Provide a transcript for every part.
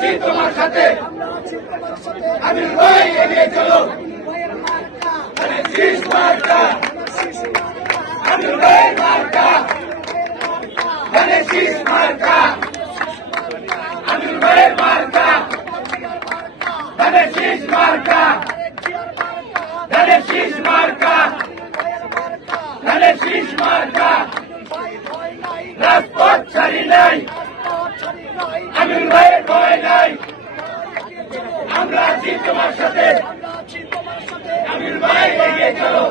আছি তোমার সাথে। আমি ভাই এগিয়ে চলো। মানে শীষ মার্কা আমি ভাই মার্কা মানে শীষ মার্কা আমি ভাই মার্কা মানে শীষ আমি ভয় নাই এগিয়ে চলো আমরা আছি তোমার সাথে। আমরা আছি তোমার সাথে। আমি ভাই এগিয়ে চলো।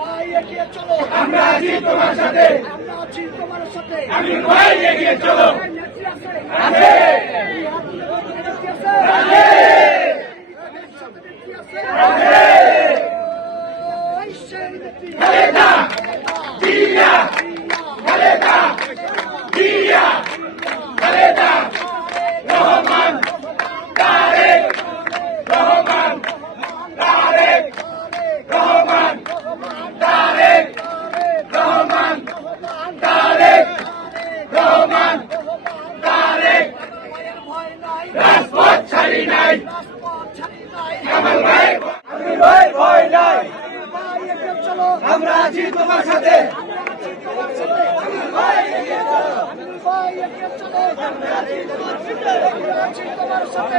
ভাই এগিয়ে চলো। আমরা আছি তোমার সাথে। আমরা আছি তোমার সাথে। আমি ভাই এগিয়ে চলো। আছে। আছে। আছে। আছে রাজপথ ছাড়ি নাই আমার ভাই আমি ভাই ভয় নাই আমরা আছি তোমার সাথে তোমার সাথে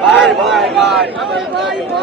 Bye, bye, bye.